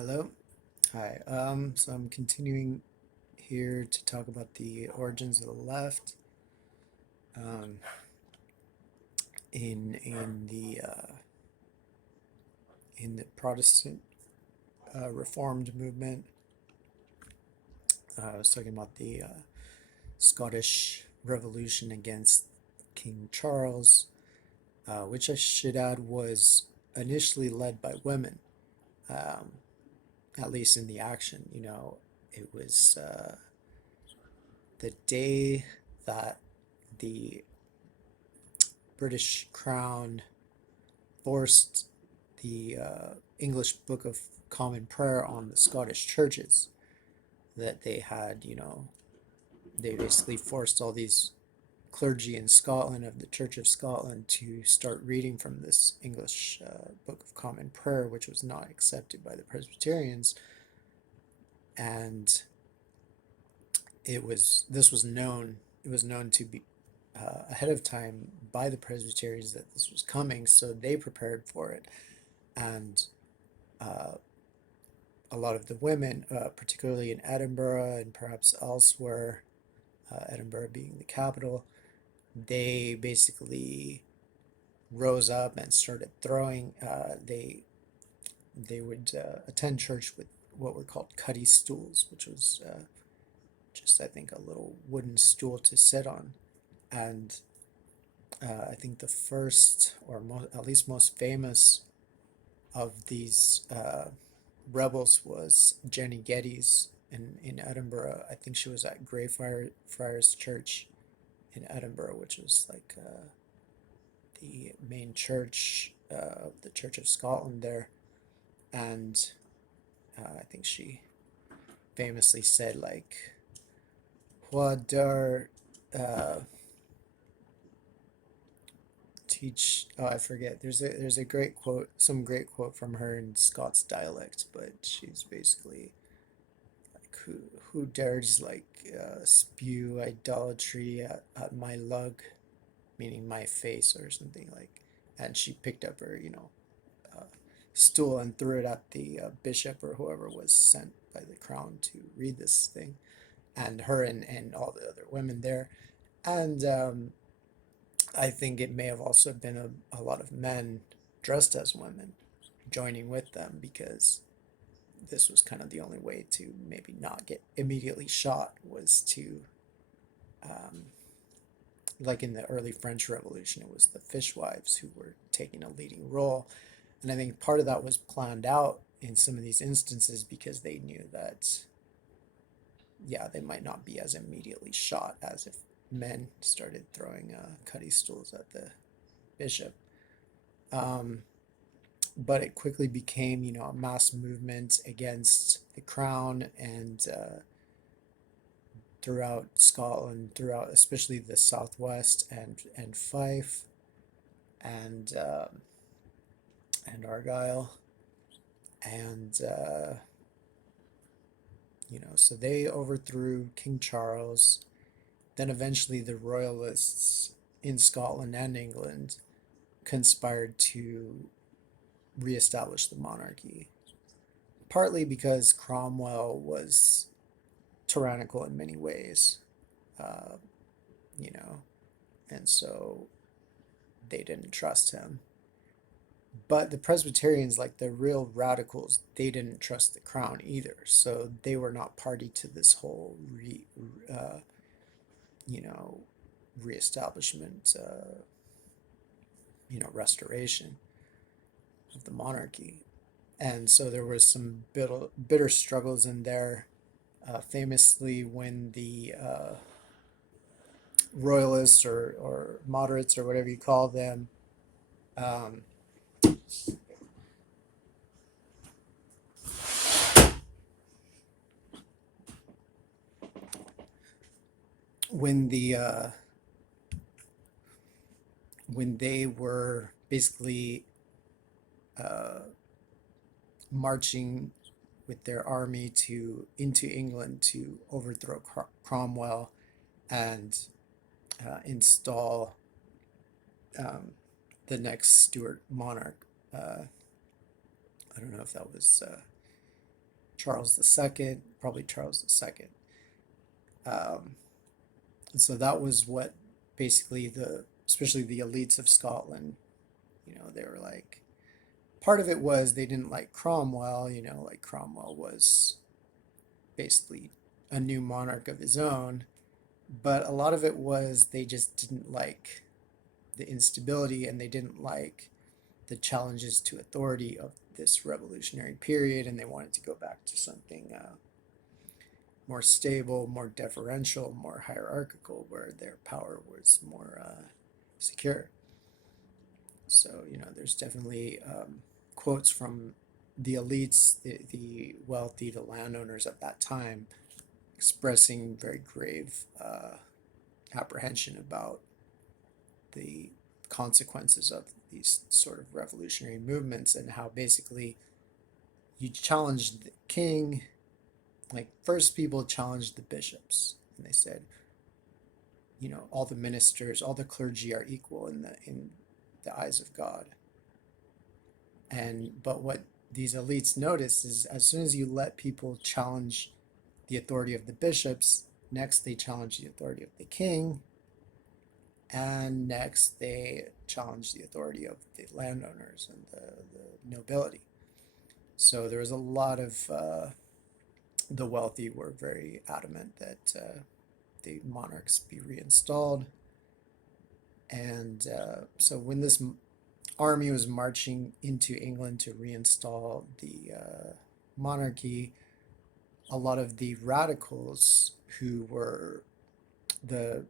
Hello. Hi. So I'm continuing here to talk about the origins of the left um, in the Protestant Reformed movement. I was talking about the Scottish Revolution against King Charles, which I should add was initially led by women, um, at least in the action. It was the day that the British Crown forced the English Book of Common Prayer on the Scottish churches that they had. They basically forced all these clergy in Scotland of the Church of Scotland to start reading from this English Book of Common Prayer, which was not accepted by the Presbyterians. And this was known. It was known to be ahead of time by the Presbyterians that this was coming, so they prepared for it. And uh, a lot of the women, particularly in Edinburgh and perhaps elsewhere, Edinburgh being the capital, they basically rose up and started throwing. They would attend church with what were called cuddy stools, which was just, I think, a little wooden stool to sit on. And I think the first, or at least most famous of these rebels was Jenny Geddes in Edinburgh. I think she was at Greyfriars Church in Edinburgh, which was like the main church of the Church of Scotland there. And I think she famously said, like, what are uh, teach oh, I forget. There's a great quote, some great quote from her in Scots dialect, but she's basically like, who dares, like, spew idolatry at my lug, meaning my face or something, like. And she picked up her uh, stool and threw it at the bishop or whoever was sent by the crown to read this thing, and her and all the other women there. And I think it may have also been a lot of men dressed as women joining with them, because this was kind of the only way to maybe not get immediately shot, was to, um, like in the early French Revolution, it was the fishwives who were taking a leading role. And I think part of that was planned out in some of these instances because they knew that, yeah, they might not be as immediately shot as if men started throwing cuddy stools at the bishop. Um, but it quickly became, a mass movement against the crown, and throughout Scotland, throughout especially the southwest and Fife and Argyll, and so they overthrew King Charles. Then eventually the royalists in Scotland and England conspired to reestablish the monarchy, partly because Cromwell was tyrannical in many ways, uh, you know, and so they didn't trust him. But the Presbyterians, like the real radicals, they didn't trust the crown either. So they were not party to this whole uh, you know, reestablishment, restoration of the monarchy. And so there was some bitter struggles in there. Famously, when the royalists or moderates or whatever you call them, um, when the when they were basically uh, marching with their army to into England to overthrow Cromwell and install um, the next Stuart monarch. I don't know if that was Charles II, probably Charles II. And so that was what basically especially the elites of Scotland, they were like, part of it was they didn't like Cromwell, like Cromwell was basically a new monarch of his own, but a lot of it was they just didn't like the instability and they didn't like the challenges to authority of this revolutionary period, and they wanted to go back to something more stable, more deferential, more hierarchical, where their power was more secure. So, there's definitely quotes from the elites, the wealthy, the landowners at that time, expressing very grave apprehension about the consequences of these sort of revolutionary movements, and how basically you challenged the king. Like, first people challenged the bishops, and they said, all the ministers, all the clergy are equal in the eyes of God. But what these elites noticed is, as soon as you let people challenge the authority of the bishops, next they challenge the authority of the king, and next they challenge the authority of the landowners and the nobility. So there was a lot of the wealthy were very adamant that the monarchs be reinstalled. And so when this army was marching into England to reinstall the monarchy, a lot of the radicals who were the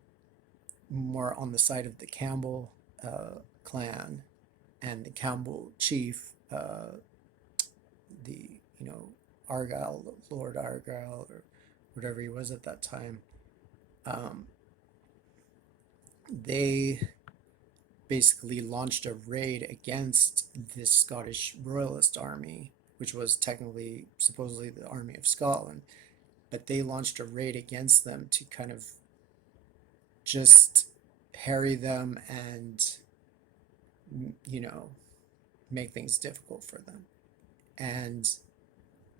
more on the side of the Campbell clan and the Campbell chief, the Argyle, Lord Argyle, or whatever he was at that time, they basically launched a raid against this Scottish Royalist army, which was technically, supposedly, the Army of Scotland. But they launched a raid against them to kind of just harry them and, make things difficult for them. And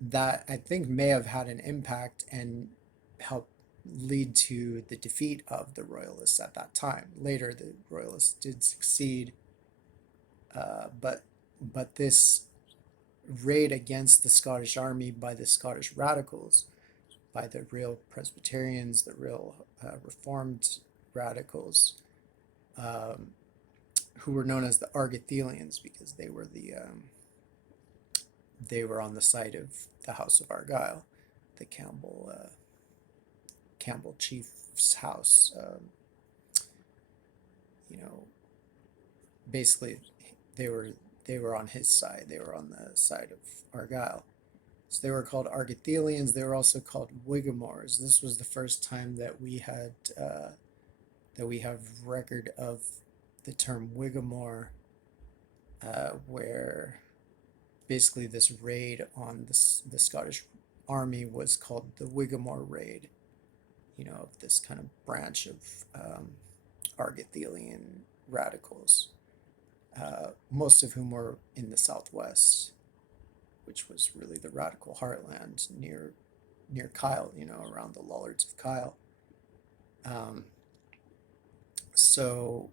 that, I think, may have had an impact and helped lead to the defeat of the Royalists at that time. Later, the Royalists did succeed, but this raid against the Scottish army by the Scottish radicals, by the real Presbyterians, the real Reformed radicals, who were known as the Argathelians because they were on the side of the House of Argyle, the Campbell chief's house. Basically, they were on his side. They were on the side of Argyle. So they were called Argathelians. They were also called Whigamores. This was the first time that we have record of the term Whigamore, where basically this raid on the Scottish army was called the Whigamore raid. Of this kind of branch of Argathelian radicals, most of whom were in the Southwest, which was really the radical heartland near Kyle, around the Lollards of Kyle. So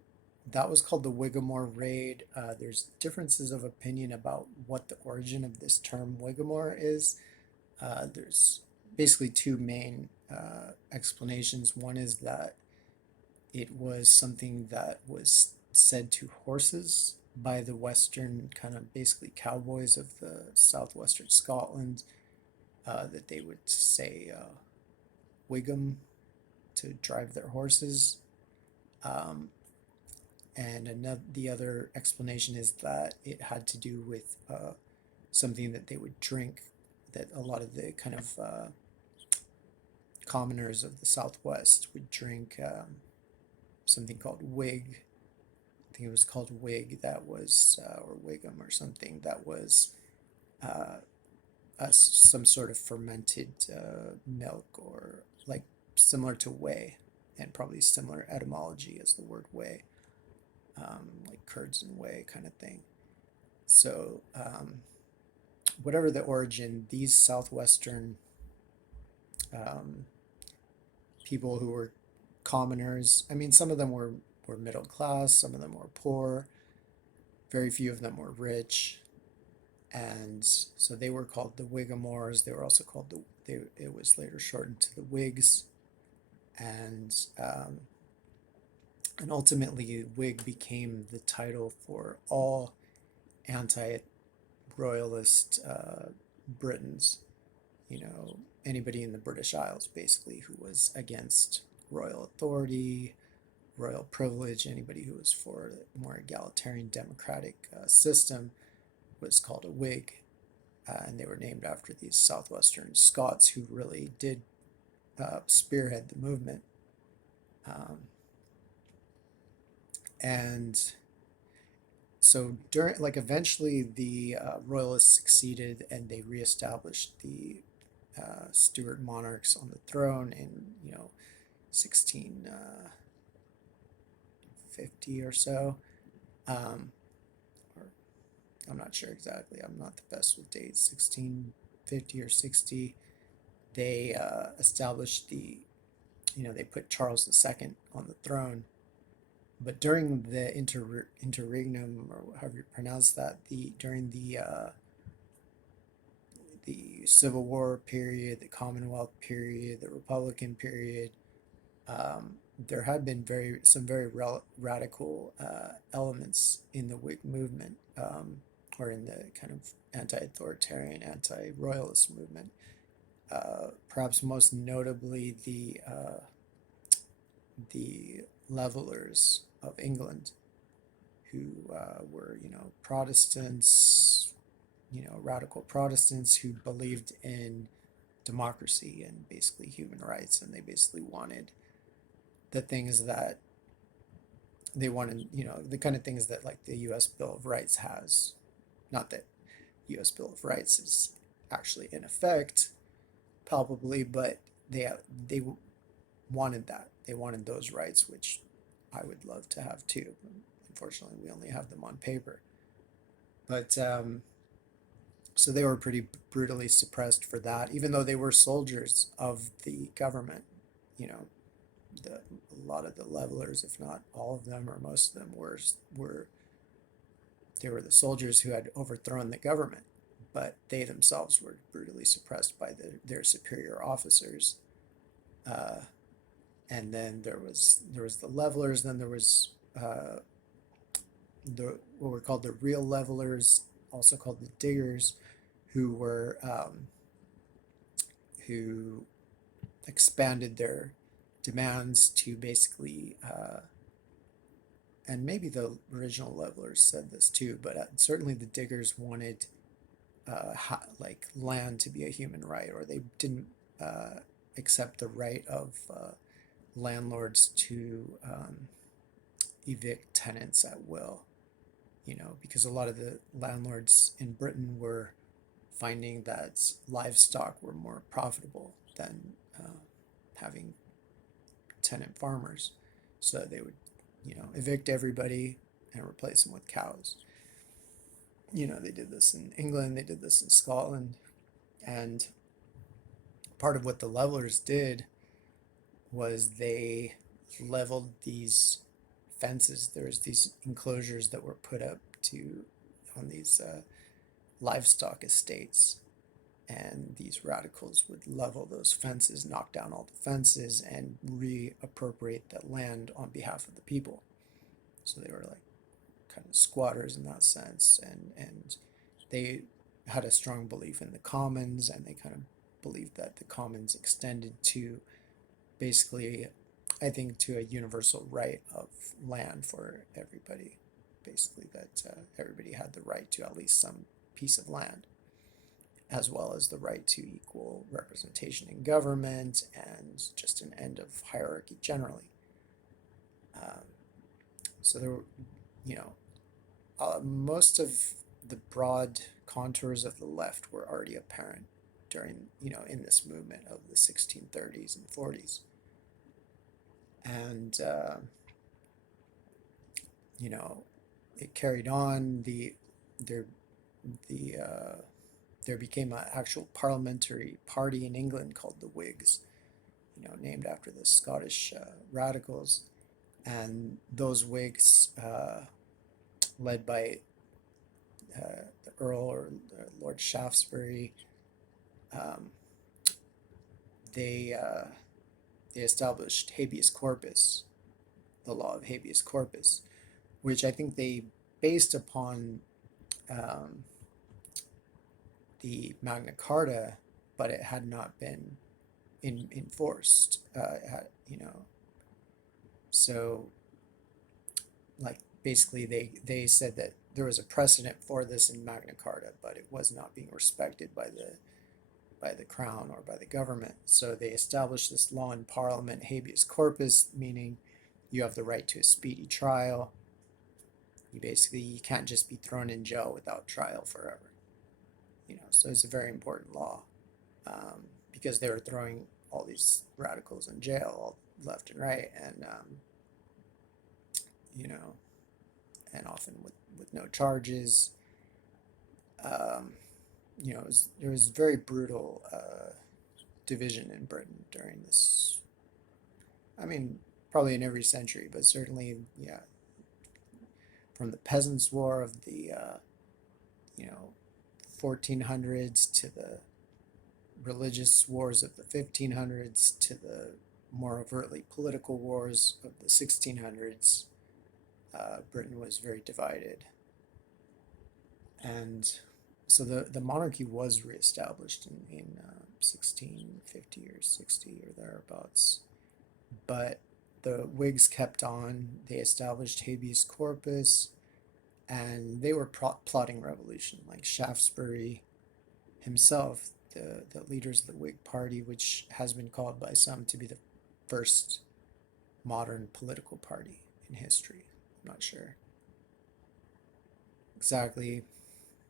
that was called the Whigamore raid. There's differences of opinion about what the origin of this term Whigamore is. There's basically two main explanations. One is that it was something that was said to horses by the Western kind of basically cowboys of the southwestern Scotland, that they would say Wigham to drive their horses. And the other explanation is that it had to do with something that they would drink, that a lot of the kind of commoners of the Southwest would drink something called Whig. I think it was called Whig, that was, or Wigham or something, that was some sort of fermented milk, or like similar to whey, and probably similar etymology as the word whey, like curds and whey kind of thing. So whatever the origin, these southwestern um, people who were commoners. I mean, some of them were middle class, some of them were poor, very few of them were rich, and so they were called the Whigamores. They were also called it was later shortened to the Whigs, and um, and ultimately Whig became the title for all anti-royalist Britons. You know, anybody in the British Isles basically who was against royal authority, royal privilege, anybody who was for a more egalitarian democratic system was called a Whig. And they were named after these southwestern Scots who really did spearhead the movement. Um, and so during, like, eventually the royalists succeeded and they reestablished the Stuart monarchs on the throne in 1650 or so. Um, or I'm not sure exactly. I'm not the best with dates. 1650 or 60. They established they put Charles II on the throne. But during the interregnum, or however you pronounce that, during the Civil War period, the Commonwealth period, the Republican period, there had been some very radical elements in the Whig movement, or in the kind of anti-authoritarian, anti-royalist movement. Perhaps most notably the Levelers of England, who were Protestants, radical Protestants who believed in democracy and basically human rights, and they basically wanted the things that they wanted, the kind of things that like the U.S. Bill of Rights has. Not that U.S. Bill of Rights is actually in effect, palpably, but they wanted that. They wanted those rights, which I would love to have too. Unfortunately, we only have them on paper. But so they were pretty brutally suppressed for that, even though they were soldiers of the government. You know, a lot of the Levelers, if not all of them or most of them, were they were the soldiers who had overthrown the government, but they themselves were brutally suppressed by their superior officers. Uh, and then there was the Levelers. Then there was the what were called the Real Levelers, also called the Diggers, who were who expanded their demands to basically, and maybe the original Levelers said this too, but certainly the Diggers wanted like land to be a human right, or they didn't accept the right of landlords to evict tenants at will. Because a lot of the landlords in Britain were finding that livestock were more profitable than having tenant farmers. So they would, evict everybody and replace them with cows. They did this in England, they did this in Scotland, and part of what the Levelers did was they leveled these fences. There was these enclosures that were put up on these livestock estates, and these radicals would level those fences, knock down all the fences, and reappropriate that land on behalf of the people. So they were like kind of squatters in that sense, and they had a strong belief in the commons, and they kind of believed that the commons extended to basically, I think, to a universal right of land for everybody. Basically, that everybody had the right to at least some piece of land, as well as the right to equal representation in government and just an end of hierarchy generally. Um, so there were, you know, most of the broad contours of the left were already apparent during, in this movement of the 1630s and 40s. And, it carried on. The there became an actual parliamentary party in England called the Whigs, named after the Scottish radicals. And those Whigs, led by the Earl or Lord Shaftesbury, um, they they established habeas corpus, the law of habeas corpus, which I think they based upon um, the Magna Carta, but it had not been enforced. So like basically they said that there was a precedent for this in Magna Carta, but it was not being respected by the crown or by the government. So they established this law in Parliament, habeas corpus, meaning you have the right to a speedy trial. You can't just be thrown in jail without trial forever. So it's a very important law, because they were throwing all these radicals in jail all left and right, and you know, and often with no charges. Um, there was very brutal division in Britain during this. I mean, probably in every century, but certainly, yeah, from the Peasants' War of the you know 1400s to the religious wars of the 1500s to the more overtly political wars of the 1600s. Britain was very divided, and so the monarchy was reestablished in 1650 or 60 or thereabouts, but the Whigs kept on. They established habeas corpus, and they were plotting revolution, like Shaftesbury himself, the leaders of the Whig Party, which has been called by some to be the first modern political party in history. I'm not sure exactly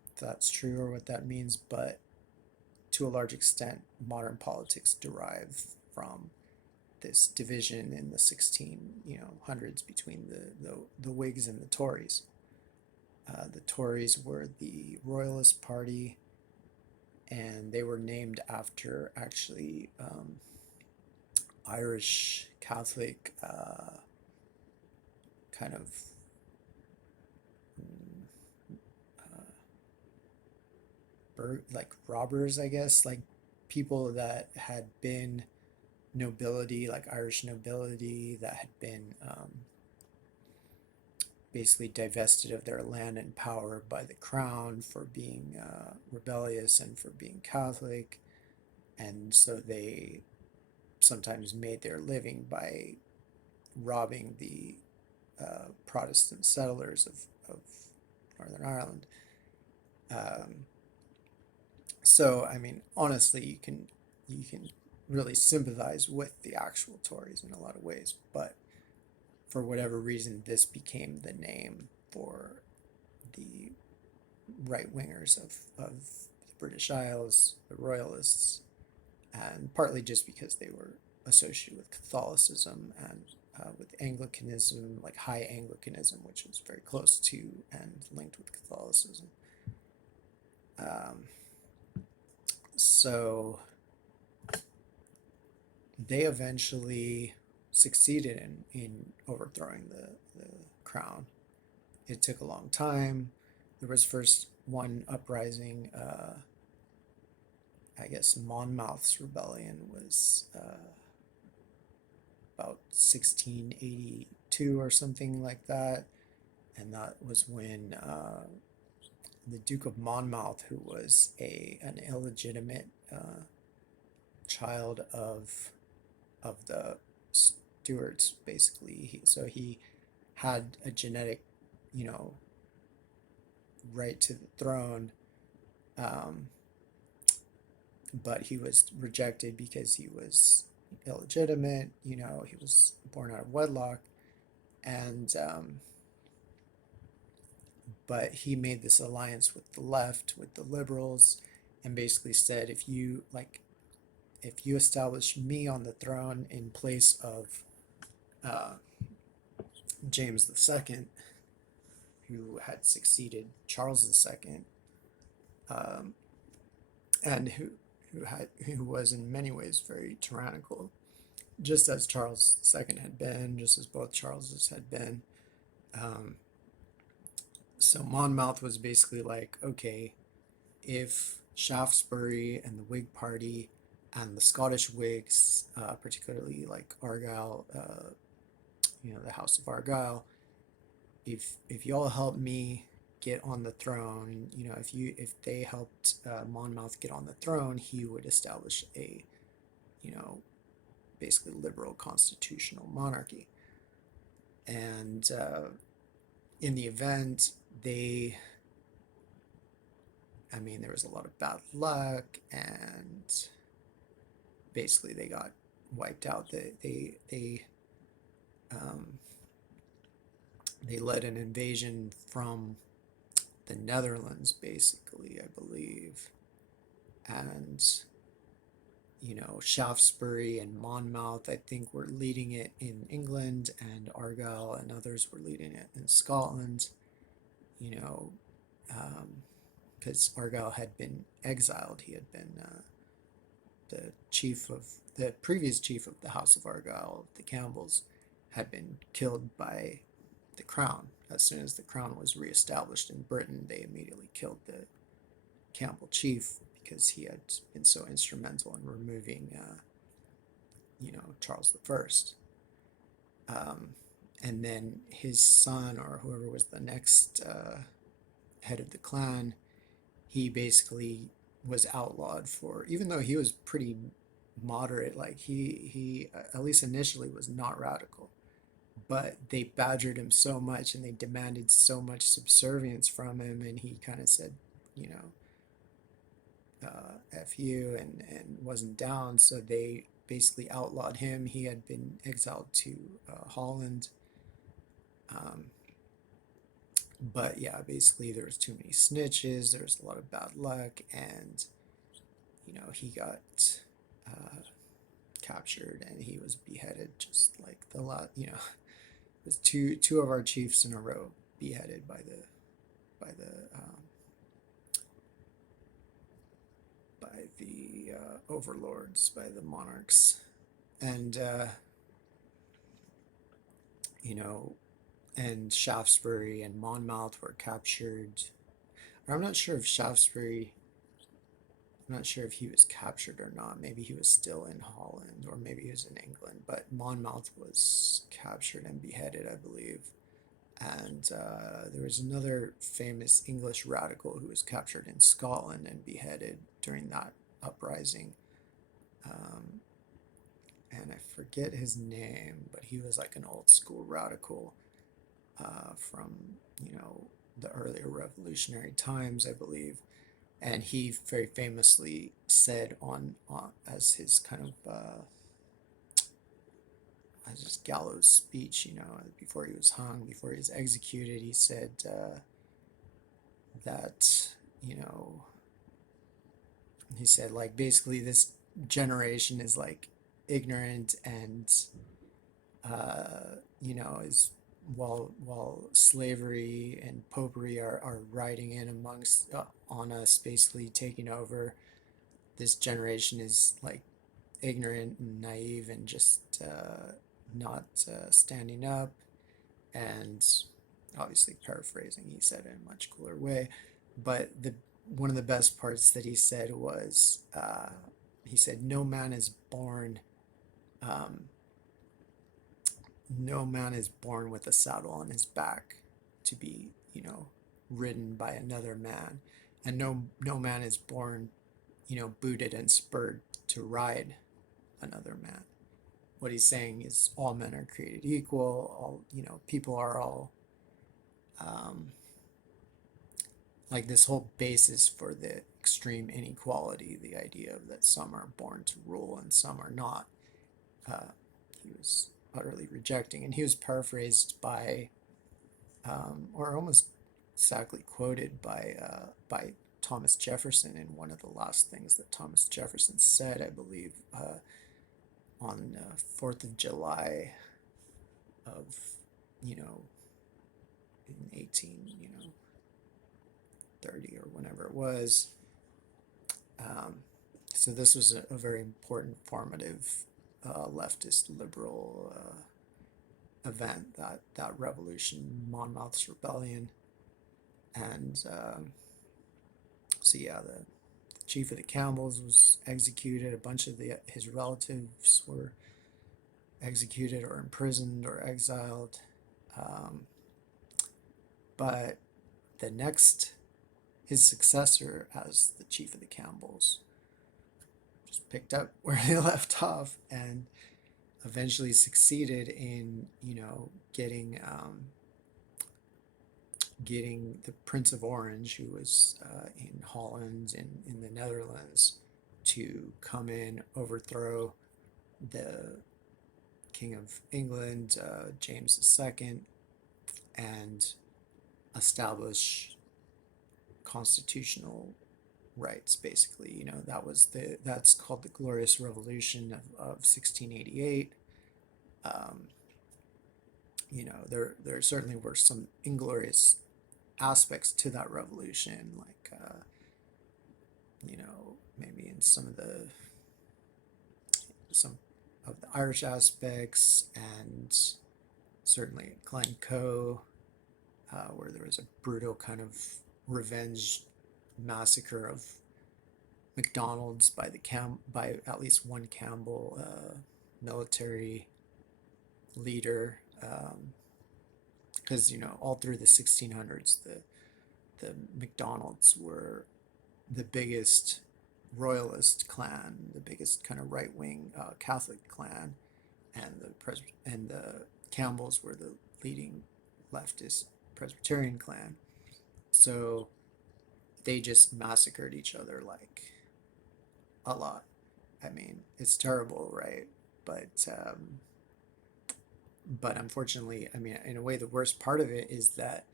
if that's true or what that means, but to a large extent, modern politics derive from this division in the 1600s between the Whigs and the Tories. The Tories were the Royalist Party, and they were named after actually Irish Catholic kind of like robbers, I guess, like people that had been nobility, like Irish nobility, that had been basically divested of their land and power by the crown for being rebellious and for being Catholic. And so they sometimes made their living by robbing the Protestant settlers of Northern Ireland. So I mean, honestly, you can really sympathize with the actual Tories in a lot of ways, but for whatever reason, this became the name for the right wingers of the British Isles, the Royalists, and partly just because they were associated with Catholicism and with Anglicanism, like High Anglicanism, which was very close to and linked with Catholicism. So they eventually succeeded in overthrowing the crown. It took a long time. There was first one uprising. I guess Monmouth's rebellion was about 1682 or something like that, and that was when the Duke of Monmouth, who was an illegitimate child of the Stuarts, basically. So he had a genetic, right to the throne, but he was rejected because he was illegitimate. He was born out of wedlock, and but he made this alliance with the left, with the liberals, and basically said, if you establish me on the throne in place of James II, who had succeeded Charles II, and who was in many ways very tyrannical, just as Charles II had been, just as both Charleses had been. Um, so Monmouth was basically like, okay, if Shaftesbury and the Whig Party and the Scottish Whigs, particularly like Argyle, the House of Argyle, if y'all help me get on the throne, if they helped Monmouth get on the throne, he would establish a, you know, basically liberal constitutional monarchy. And in the event, there was a lot of bad luck, and basically they got wiped out. Um, they led an invasion from the Netherlands, basically, I believe, and Shaftesbury and Monmouth, I think, were leading it in England, and Argyle and others were leading it in Scotland. You know, because Argyle had been exiled. He had been the previous chief of the House of Argyle, the Campbells, had been killed by the crown. As soon as the crown was reestablished in Britain, they immediately killed the Campbell chief because he had been so instrumental in removing, Charles I. And then his son, or whoever was the next head of the clan, he basically was outlawed for, even though he was pretty moderate, like he at least initially was not radical, but they badgered him so much and they demanded so much subservience from him, and he kind of said, you know, F you, and wasn't down. So they basically outlawed him. He had been exiled to Holland. Um, but yeah, basically there was too many snitches. There was a lot of bad luck, and he got uh, captured and he was beheaded. Just like the lot, it was two of our chiefs in a row beheaded by the overlords, by the monarchs, and you know, and Shaftesbury and Monmouth were captured. I'm not sure if Shaftesbury. I'm not sure if he was captured or not. Maybe he was still in Holland, or maybe he was in England. But Monmouth was captured and beheaded, I believe. And there was another famous English radical who was captured in Scotland and beheaded during that uprising. Um, and I forget his name, but he was like an old school radical from, the earlier revolutionary times, I believe. And he very famously said on as his kind of as his gallows speech, before he was hung, before he was executed, he said that, he said, like, basically this generation is like ignorant and is, while slavery and popery are riding in amongst on us, basically taking over, this generation is like ignorant and naive and just not standing up. And obviously paraphrasing, he said it in a much cooler way, but the one of the best parts that he said was, he said, um, no man is born with a saddle on his back to be, ridden by another man, and no man is born, booted and spurred to ride another man. What he's saying is all men are created equal. All, people are all, um, like, this whole basis for the extreme inequality, the idea of that some are born to rule and some are not. He was utterly rejecting, and he was paraphrased by, or almost exactly quoted by Thomas Jefferson in one of the last things that Thomas Jefferson said, I believe, on 4th of July of, in 18, 30 or whenever it was. Um, so this was a very important, formative, leftist liberal event, that revolution, Monmouth's rebellion, and so yeah, the chief of the Campbells was executed. A bunch of his relatives were executed or imprisoned or exiled. Um, but the next, his successor as the chief of the Campbells just picked up where they left off and eventually succeeded in, getting the Prince of Orange, who was in Holland and in the Netherlands, to come in, overthrow the King of England, James II, and establish constitutional rights. Basically, that's called the Glorious Revolution of 1688. Um, there certainly were some inglorious aspects to that revolution, like maybe in some of the Irish aspects, and certainly at Glencoe, where there was a brutal kind of revenge massacre of McDonald's by at least one Campbell military leader, because all through the 1600s, the McDonald's were the biggest royalist clan, the biggest kind of right wing Catholic clan, and the Campbells were the leading leftist Presbyterian clan. So they just massacred each other like a lot. I mean, it's terrible, right? But unfortunately, I mean, in a way, the worst part of it is that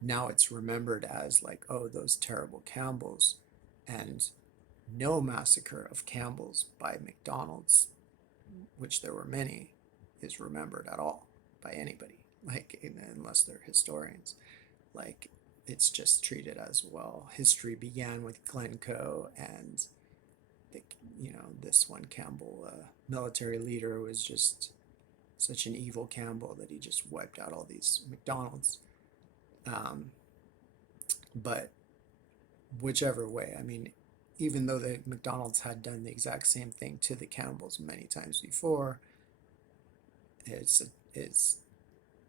now it's remembered as like, oh, those terrible Campbells, and no massacre of Campbells by McDonald's, which there were many, is remembered at all by anybody, like, unless they're historians. Like, it's just treated as, well, history began with Glencoe, and this one Campbell military leader was just such an evil Campbell that he just wiped out all these McDonald's. Um, but whichever way, I mean, even though the McDonald's had done the exact same thing to the Campbells many times before, it's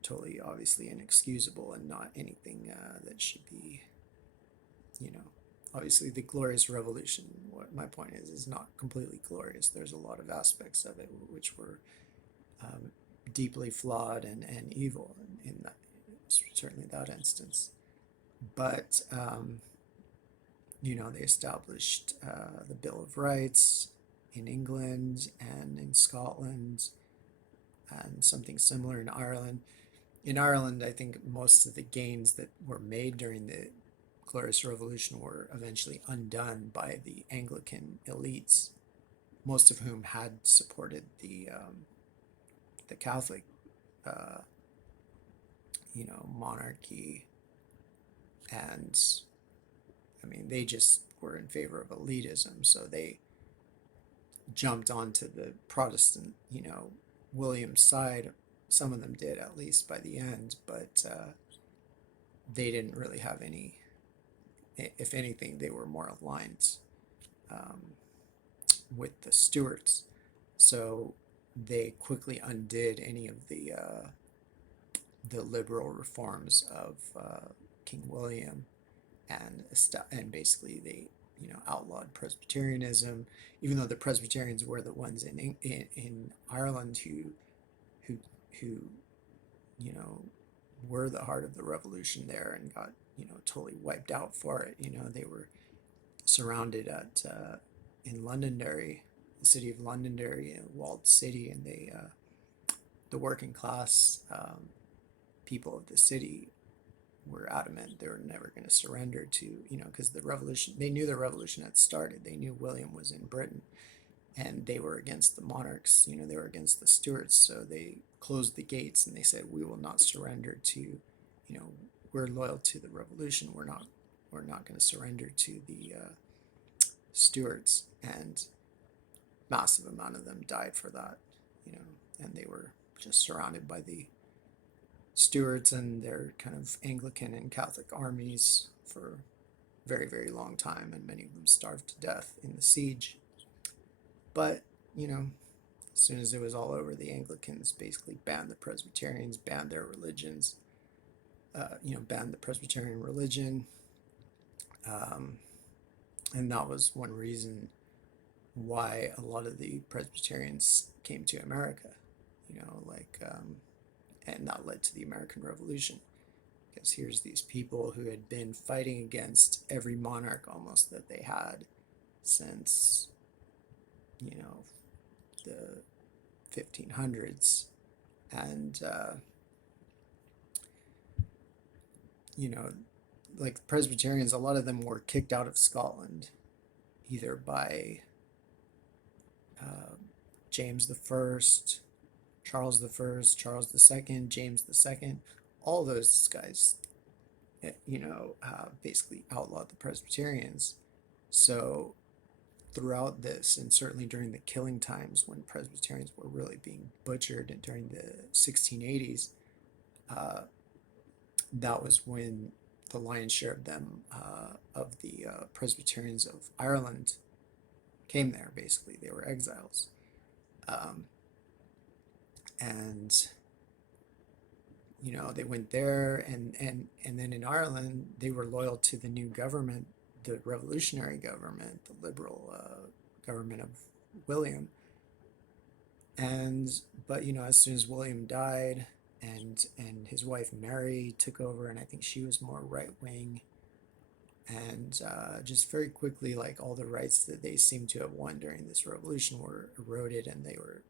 totally obviously inexcusable and not anything that should be, you know, obviously the Glorious Revolution, what my point is not completely glorious. There's a lot of aspects of it which were deeply flawed and evil in that, certainly that instance. But they established the Bill of Rights in England and in Scotland, and something similar in Ireland. In Ireland, I think most of the gains that were made during the Glorious Revolution were eventually undone by the Anglican elites, most of whom had supported the Catholic, uh, monarchy, and I mean they just were in favor of elitism, so they jumped onto the Protestant, William's side. Some of them did, at least by the end, but they didn't really have any. If anything, they were more aligned um, with the Stuarts, so they quickly undid any of the liberal reforms of King William, and basically they outlawed Presbyterianism, even though the Presbyterians were the ones in Ireland who who were the heart of the revolution there and got totally wiped out for it. They were surrounded in Londonderry, the city of Londonderry, a walled city, and the working class people of the city were adamant they were never going to surrender to, because the revolution, they knew the revolution had started. They knew William was in Britain, and they were against the monarchs, they were against the Stuarts. So they closed the gates and they said, we will not surrender to, we're loyal to the revolution. We're not going to surrender to Stuarts, and massive amount of them died for that, you know, and they were just surrounded by the Stuarts and their kind of Anglican and Catholic armies for a very, very long time, and many of them starved to death in the siege. But, you know, as soon as it was all over, the Anglicans basically banned the Presbyterians, banned their religions, banned the Presbyterian religion. Um, and that was one reason why a lot of the Presbyterians came to America, and that led to the American Revolution. Because here's these people who had been fighting against every monarch almost that they had since, the 1500s. And, you know, like the Presbyterians, a lot of them were kicked out of Scotland, either by uh, James the First, Charles the First, Charles the Second, James the Second. All those guys, basically outlawed the Presbyterians. So throughout this, and certainly during the killing times when Presbyterians were really being butchered during the 1680s, uh, that was when the lion's share of them, of the Presbyterians of Ireland, came there. Basically, they were exiles, um, and they went there, and then in Ireland they were loyal to the new government, the revolutionary government, the liberal government of William. And but as soon as William died, and his wife Mary took over, and I think she was more right wing, and just very quickly, like, all the rights that they seemed to have won during this revolution were eroded, and they were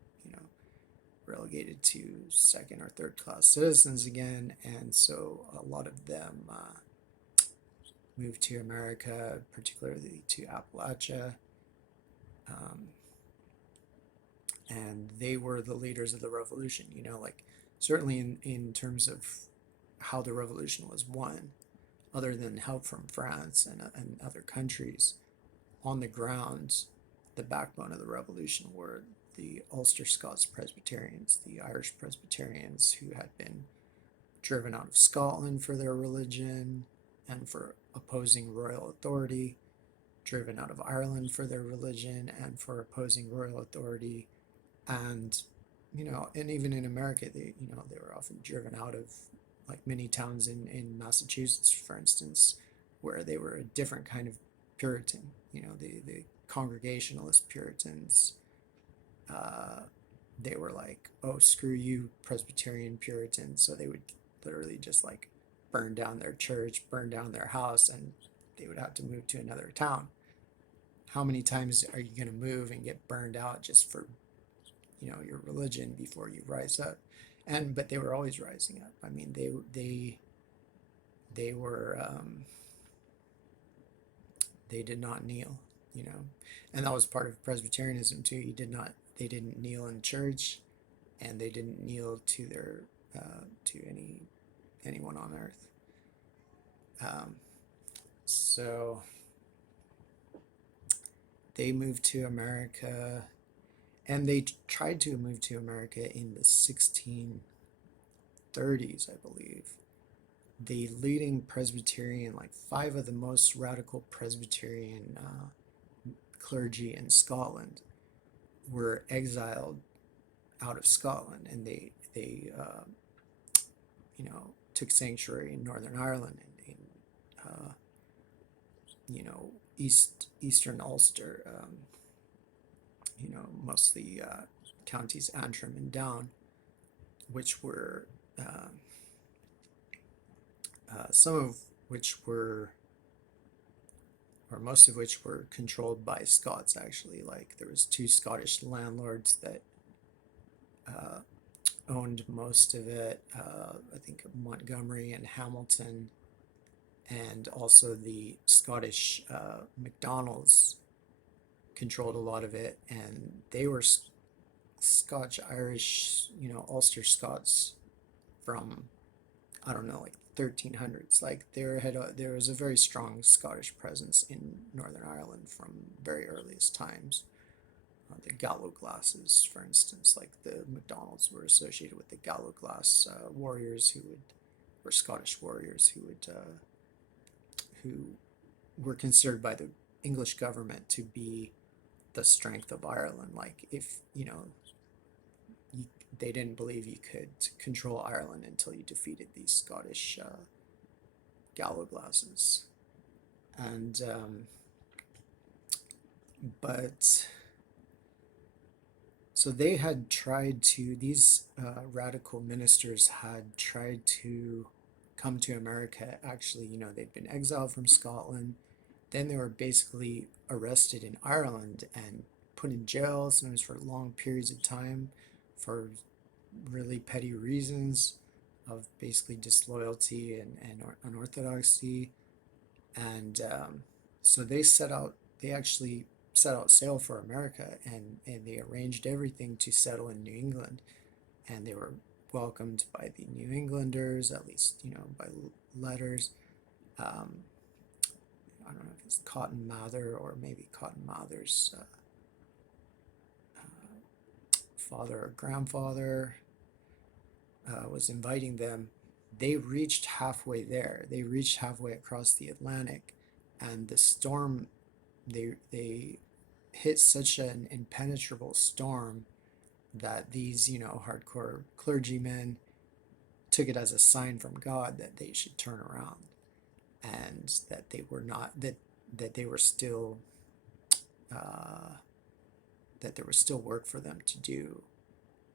relegated to second or third class citizens again. And so a lot of them moved to America, particularly to Appalachia. Um, and they were the leaders of the revolution, like, certainly in terms of how the revolution was won, other than help from France and other countries. On the ground, the backbone of the revolution were the Ulster Scots Presbyterians, the Irish Presbyterians, who had been driven out of Scotland for their religion and for opposing royal authority, driven out of Ireland for their religion and for opposing royal authority. And and even in America, they were often driven out of, like, many towns in Massachusetts, for instance, where they were a different kind of Puritan. The Congregationalist Puritans. They were like, oh, screw you, Presbyterian Puritans. So they would literally just, like, burn down their church, burn down their house, and they would have to move to another town. How many times are you going to move and get burned out just for your religion before you rise up? But they were always rising up. I mean, they were they did not kneel, and that was part of Presbyterianism too. They didn't kneel in church, and they didn't kneel to their to anyone on earth. So they moved to America, and they tried to move to America in the 1630s, I believe. The leading Presbyterian, like 5 of the most radical Presbyterian clergy in Scotland, were exiled out of Scotland, and they took sanctuary in Northern Ireland, in eastern Ulster, mostly counties Antrim and Down, which were some of which were, or most of which were, controlled by Scots. Actually, like, there was 2 Scottish landlords that owned most of it. I think Montgomery and Hamilton, and also the Scottish MacDonalds controlled a lot of it, and they were Scotch Irish, Ulster Scots from, I don't know, like 1300s. Like there was a very strong Scottish presence in Northern Ireland from very earliest times. The Gallo glasses, for instance, like the MacDonalds were associated with the Gallo glass warriors who would, or Scottish warriors who were considered by the English government to be the strength of Ireland. Like if you, they didn't believe you could control Ireland until you defeated these Scottish Gallo glasses, and but so they had tried to, these radical ministers had tried to come to America. Actually, they'd been exiled from Scotland. Then they were basically arrested in Ireland and put in jail, sometimes for long periods of time, for really petty reasons of basically disloyalty and unorthodoxy. And so they actually set out sail for America, and they arranged everything to settle in New England. And they were welcomed by the New Englanders, at least, by letters. Um, I don't know if it's Cotton Mather or maybe Cotton Mather's father or grandfather was inviting them. They reached halfway there. They reached halfway across the Atlantic, and the storm, they hit such an impenetrable storm that these, hardcore clergymen took it as a sign from God that they should turn around, and that they were not, that they were still uh, that there was still work for them to do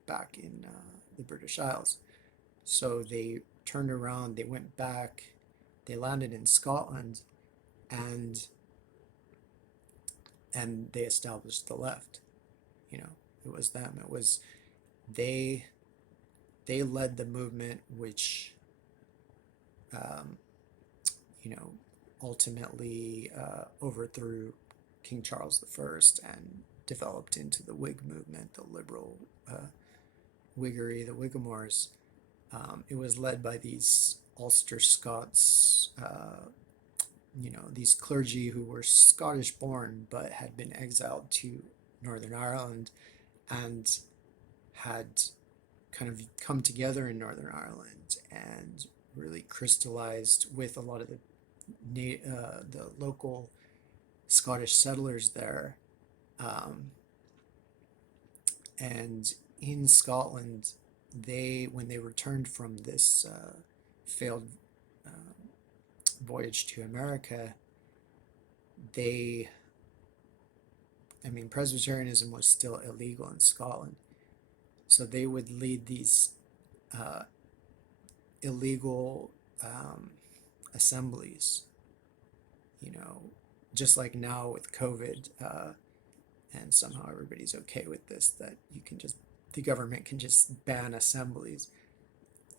back in the British Isles. So they turned around, they went back, they landed in Scotland, and they established the left. It was them. It was they they led the movement, which um, you know ultimately overthrew King Charles I and developed into the Whig movement, the liberal Whiggery, the Whigamores. It was led by these Ulster Scots, these clergy who were Scottish born but had been exiled to Northern Ireland and had kind of come together in Northern Ireland and really crystallized with a lot of the local Scottish settlers there. Um, and in Scotland, when they returned from this failed uh, voyage to America, they, Presbyterianism was still illegal in Scotland. So they would lead these uh, illegal assemblies, you know, just like now with COVID, and somehow everybody's okay with this, that the government can just ban assemblies.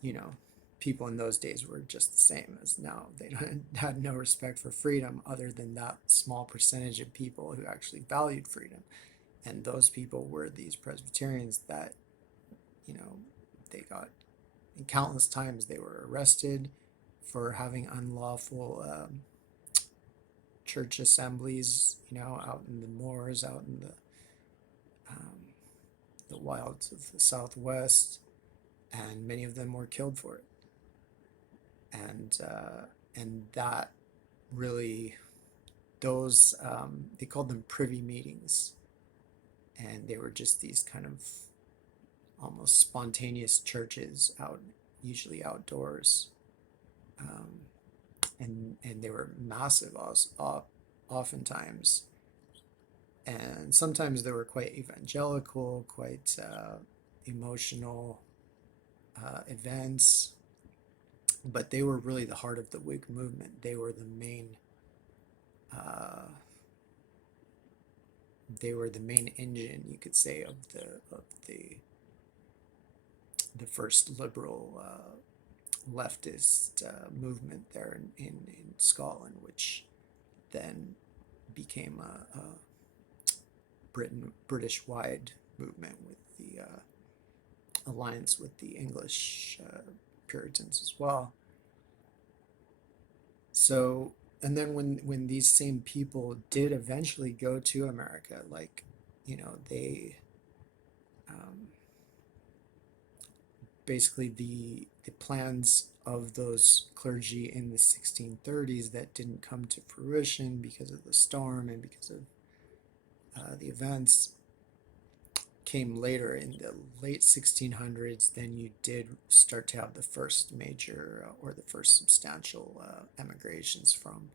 You know, people in those days were just the same as now. They had no respect for freedom other than that small percentage of people who actually valued freedom. And those people were these Presbyterians that, you know, they got, and countless times they were arrested for having unlawful church assemblies, out in the moors, out in the wilds of the Southwest, and many of them were killed for it. And that really, those they called them privy meetings, and they were just these kind of almost spontaneous churches out, usually outdoors, um, and they were massive, oftentimes, and sometimes they were quite evangelical, quite emotional events, but they were really the heart of the Whig movement. They were the main. They were the main engine, you could say, of the first liberal leftist movement there in Scotland, which then became a British-wide movement with the alliance with the English Puritans as well. So, and then when these same people did eventually go to America, like, they um, basically the plans of those clergy in the 1630s that didn't come to fruition because of the storm and because of the events came later in the late 1600s. Then you did start to have the first major or the first substantial emigrations from